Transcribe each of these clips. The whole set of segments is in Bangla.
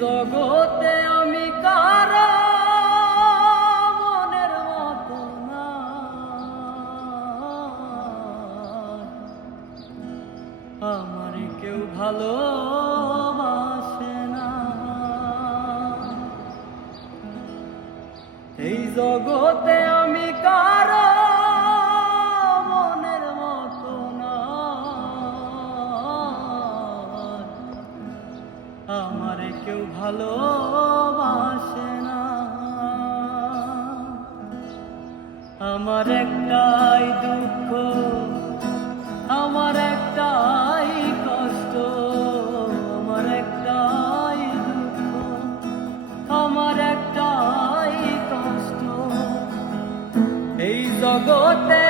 জগতে আমি কারও মনের মতো না। আমার কেউ ভালোবাসে না। এই জগতে আমি কারও মনের মতো না। কেউ ভালোবাসে না। আমার একটাই দুঃখ, আমার একটাই কষ্ট, আমার একটাই দুঃখ, আমার একটাই কষ্ট। এই জগতে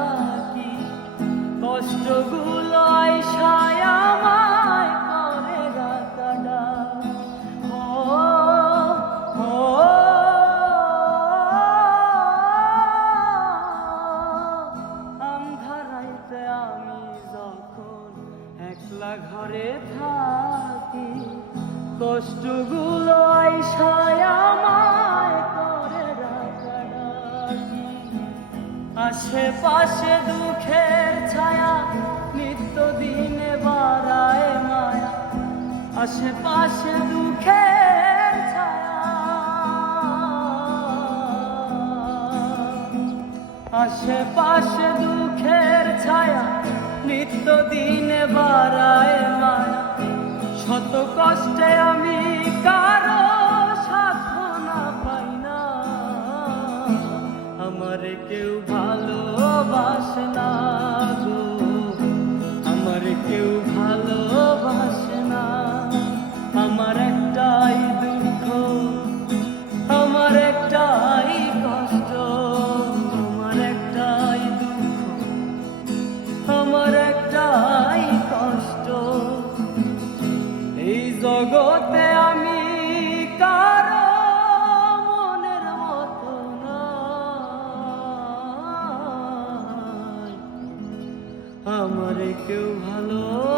ঘরে থাকি, কষ্টগুলো আইসায় আমায় করে আশেপাশে দুঃখের ছায়া নিত্য দিনে বাড়ায় মায়া। আশেপাশে দুঃখের ছায়া। আশেপাশে দুঃখের ছায়া নিত্য দিনে বাড়ায় মায়া। শত কষ্টে আমি কারও সাধনা পাই না। আমার কেউ ভালোবাসে না গো। আমার কেউ আমার কেউ ভালো